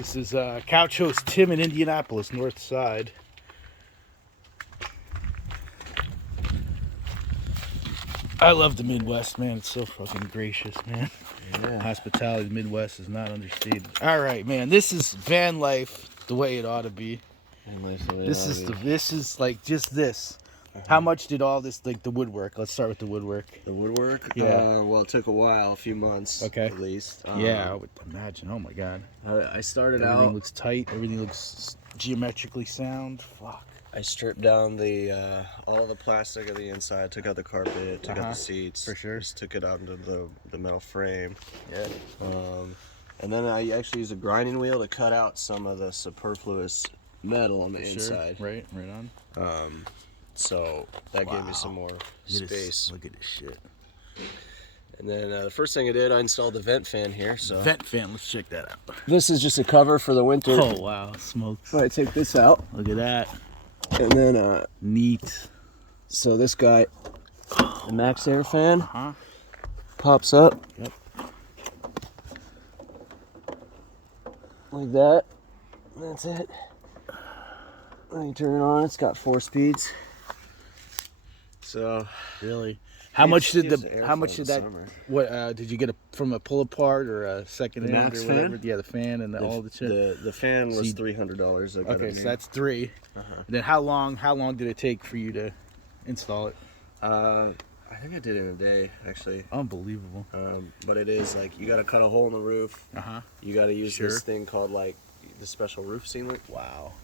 This is couch host Tim in Indianapolis, North Side. I love the Midwest, man. It's so fucking gracious, man. Yeah. Hospitality, the Midwest is not understated. All right, man. This is van life the way it ought to be. This is like just this. How much did all this, like the woodwork? Let's start with the woodwork. The woodwork? Yeah. Well, it took a while, a few months at least. Yeah, I would imagine. Oh my God. I started out. Everything looks tight. Everything looks geometrically sound. Fuck. I stripped down the all the plastic of the inside, took out the carpet, took out the seats. For sure. Just took it out into the metal frame. Yeah. And then I actually used a grinding wheel to cut out some of the superfluous metal on the inside. Right on. So that gave me some more space. Look at this shit. And then the first thing I did, I installed the vent fan here. So vent fan, let's check that out. This is just a cover for the winter. Oh wow, smokes. So I take this out. Look at that. And then neat. So this guy, the Max Air fan, pops up. Yep. Like that. That's it. Let me turn it on. It's got 4 speeds. So really, how much did that? What did you get from a pull apart or a second hand Max or whatever? fan? Yeah, the fan and all the shit. The fan was $300. Okay, so that's 3. And then how long did it take for you to install it? I think I did it in a day, actually. Unbelievable. But it is like you got to cut a hole in the roof. You got to use this thing called like the special roof sealant. Wow.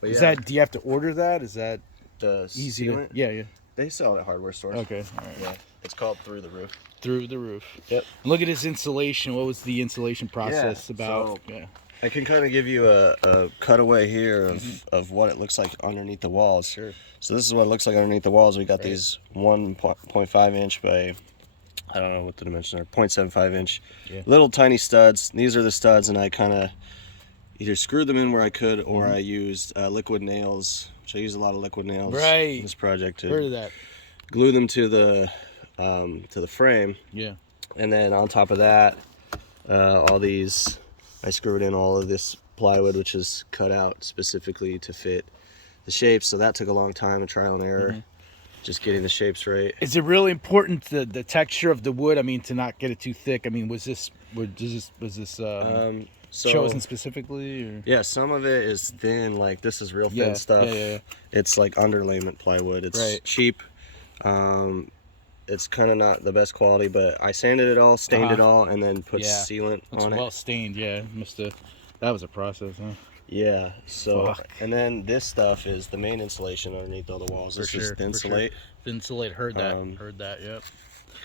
But is that? Do you have to order that? Is that the easy? sealant? Yeah. They sell it at hardware stores. Okay. All right. Yeah. It's called Through the Roof. Through the Roof. Yep. And look at his installation. What was the installation process about? So I can kind of give you a cutaway here of what it looks like underneath the walls. Sure. So this is what it looks like underneath the walls. We got these 1.5 inch by, I don't know what the dimensions are, 0.75 inch little tiny studs. These are the studs, and I kind of either screwed them in where I could, or I used liquid nails, which I use a lot of liquid nails in this project to glue them to the frame. Yeah. And then on top of that, all these, I screwed in all of this plywood, which is cut out specifically to fit the shapes. So that took a long time of trial and error, just getting the shapes right. Is it really important the texture of the wood? I mean, to not get it too thick. I mean, was this chosen specifically? Or? Yeah, some of it is thin. Like this is real thin stuff. Yeah. It's like underlayment plywood. It's cheap. It's kind of not the best quality, but I sanded it all, stained it all, and then put sealant on it. Well stained, yeah. That was a process, huh? Yeah. So, and then this stuff is the main insulation underneath all the walls. This is Thinsulate. Thinsulate, heard that. Yep.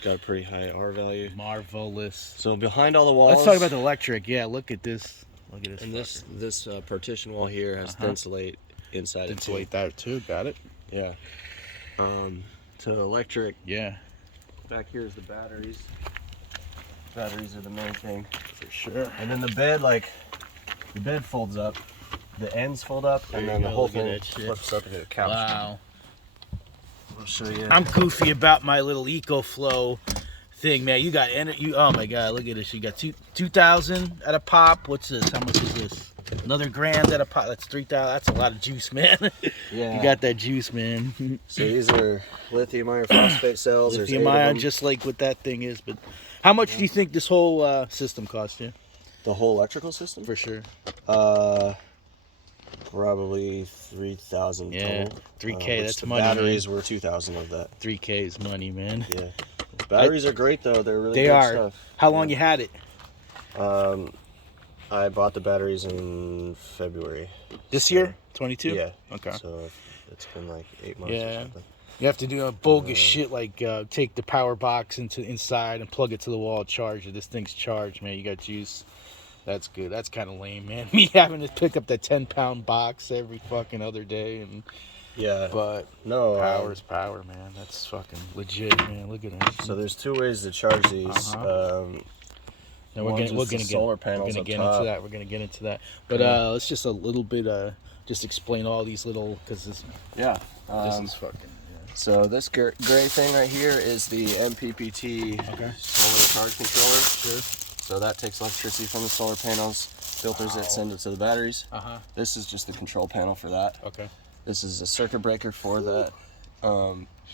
Got a pretty high R value. Marvelous. So behind all the walls. Let's talk about the electric. Yeah, look at this. And this partition wall here has Thinsulate inside it too. Thinsulate that too. Got it. Yeah. To the electric. Yeah. Back here is the batteries. Batteries are the main thing. For sure. And then the bed, the bed folds up, the ends fold up, and then the whole thing flips up into a couch. Wow. I'll show you. I'm goofy about my little EcoFlow thing, man. You got oh my God, look at this. You got 2,000 at a pop. What's this? How much is this? Another grand at a pop. That's 3,000. That's a lot of juice, man. Yeah. You got that juice, man. So these are lithium iron phosphate cells. Lithium ion, just like what that thing is. But how much do you think this whole system cost you? The whole electrical system? For sure. Probably 3,000 total. 3K. That's money. Batteries were 2,000 of that. 3K is money, man. Yeah. Batteries are great though. They're really good stuff. How long you had it? I bought the batteries in February. This year? 22? Yeah. Okay. So it's been like 8 months or something. You have to do a bogus shit like take the power box inside and plug it to the wall, charge it. This thing's charged, man. You got juice. That's good. That's kind of lame, man. Me having to pick up that 10-pound box every fucking other day. But no, power's power, man. That's fucking legit, man. Look at that. So there's 2 ways to charge these. And we're gonna get into that. But let's just a little bit just explain all these little this is fucking. So this gray thing right here is the MPPT solar charge controller. Sure. So that takes electricity from the solar panels, filters it, sends it to the batteries. This is just the control panel for that. Okay. This is a circuit breaker for that.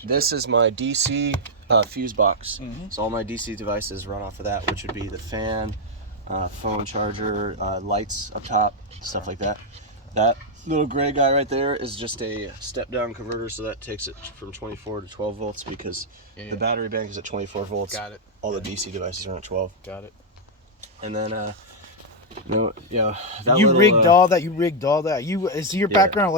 This is my DC fuse box. So all my DC devices run off of that, which would be the fan, phone charger, lights up top, stuff like that. That little gray guy right there is just a step down converter, so that takes it from 24 to 12 volts because the battery bank is at 24 volts. Got it. All the DC devices are at 12. Got it. And then that You little, rigged all that. You rigged all that. Is your background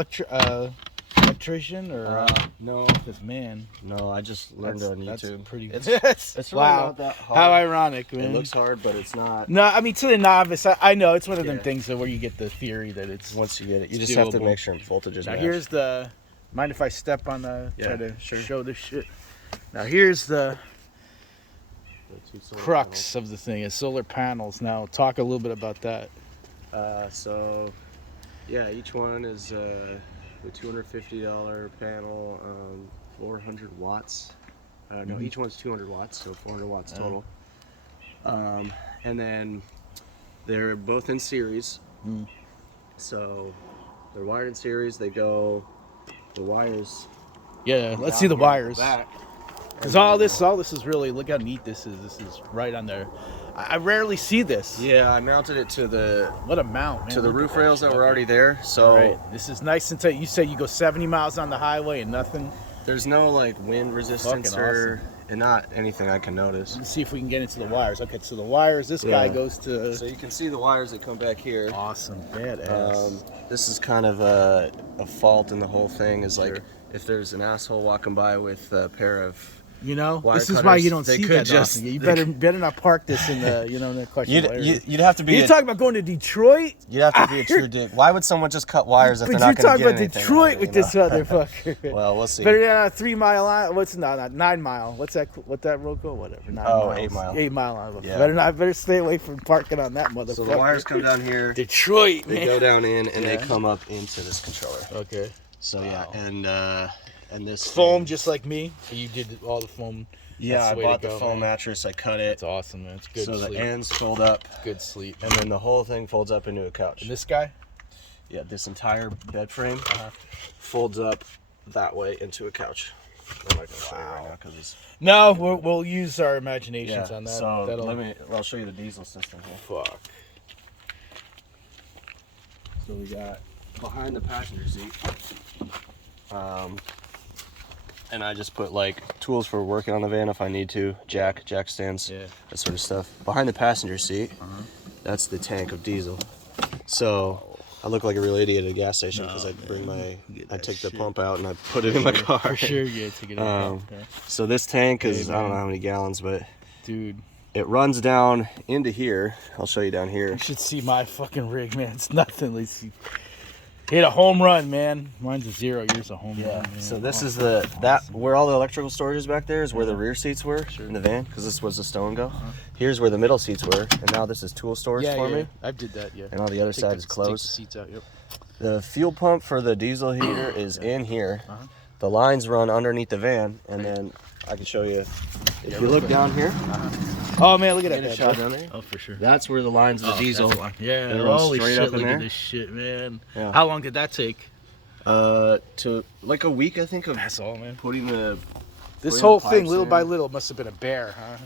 electrician or no? This man. No, I just learned on YouTube. That's pretty. It's really wow. not that hard. How ironic, man. It looks hard, but it's not. No, I mean to the novice, I know it's one of them things where you get the theory that it's once you get it, you just doable. have to make sure voltages Now match. here's the. Mind if I step on the try to show this shit? Now here's the crux of the thing is solar panels. Now talk a little bit about that. So each one is a $250 panel, 400 watts. No, each one's 200 watts, so 400 watts total. And then they're both in series. So they're wired in series. They go the wires. Yeah, let's see the wires. Because all this is really, look how neat this is. This is right on there. I rarely see this. Yeah, I mounted it to the what a mount, man. to the roof rails that were already there. So this is nice until you say you go 70 miles on the highway and nothing. There's no like wind resistance or and not anything I can notice. Let's see if we can get into the wires. Okay, so the wires, this guy goes to. So you can see the wires that come back here. Awesome, badass. This is kind of a fault in the whole thing. Is like if there's an asshole walking by with a pair of this is why you don't see that often. You better not park this in the in the questionable area. You'd have to be. You're talking about going to Detroit? You'd have to be a true dick. Why would someone just cut wires if they're not going to get anything? But you're talking about Detroit with this motherfucker. Well, we'll see. Better than a 3 mile line. What's not 9 mile? What's that? What that road go? Whatever. 9 miles. 8 mile. 8 mile. Yeah. Better stay away from parking on that motherfucker. So the wires come down here. Detroit. They go down in and they come up into this controller. Okay. So and this foam just like me. You did all the foam. Yeah, I bought the foam mattress. I cut it. It's awesome, man. It's good. So sleep. the ends fold up. Good sleep. And then the whole thing folds up into a couch. And this guy? Yeah, this entire bed frame folds up that way into a couch. I'm not gonna show you right now because it's. No, we'll use our imaginations on that. So I'll show you the diesel system here. Fuck. So we got behind the passenger seat. And I just put like tools for working on the van if I need to, jack stands, that sort of stuff. Behind the passenger seat, that's the tank of diesel. So I look like a real idiot at a gas station because I take the pump out and I put it in my car. For sure, yeah, take it out. So this tank is, I don't know how many gallons, but dude, it runs down into here. I'll show you down here. You should see my fucking rig, man. It's nothing. Let's see. Hit a home run, man. Mine's a 0. Yours a home run. Man. So this is where all the electrical storage is back there is where the rear seats were in the van because this was the stow and go. Here's where the middle seats were, and now this is tool storage for me. I did that, yeah. And on the other side is closed. Take the seats out, yep. The fuel pump for the diesel heater is in here. The lines run underneath the van, and then I can show you. If you look down here. Oh man, look at that shot down there. Oh, for sure. That's where the lines of the diesel. Yeah. Holy shit! up Look in at there. this shit, man. Yeah. How long did that take? To like a week, I think. That's all, man. Putting the. This whole thing, little by little, must have been a bear, huh?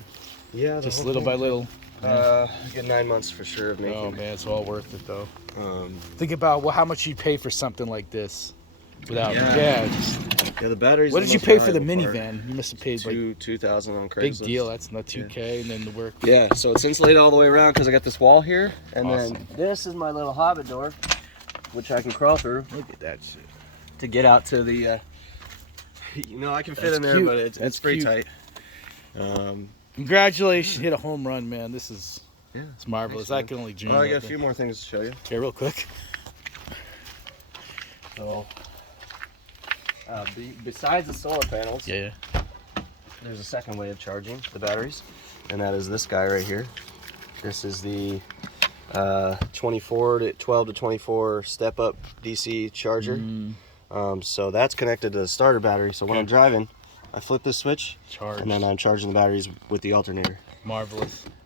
Yeah. Just little by little. Get 9 months for sure of making. Oh man, it's all worth it though. Think about how much you pay for something like this. Without the batteries. What did you pay for the minivan? You must have paid like $2,000 on Craigslist. Big deal. That's not $2K, and then the work. Yeah, so it's insulated all the way around because I got this wall here, and then this is my little hobbit door, which I can crawl through. Look at that shit. To get out to the. I can fit in there, but it's pretty tight. Congratulations, hit a home run, man. This is it's marvelous. I can only dream. I got a few more things to show you. Okay, real quick. So. Besides the solar panels, there's a second way of charging the batteries, and that is this guy right here. This is the 12 to 24 step up DC charger. So that's connected to the starter battery. So when I'm driving, I flip this switch, and then I'm charging the batteries with the alternator. Marvelous.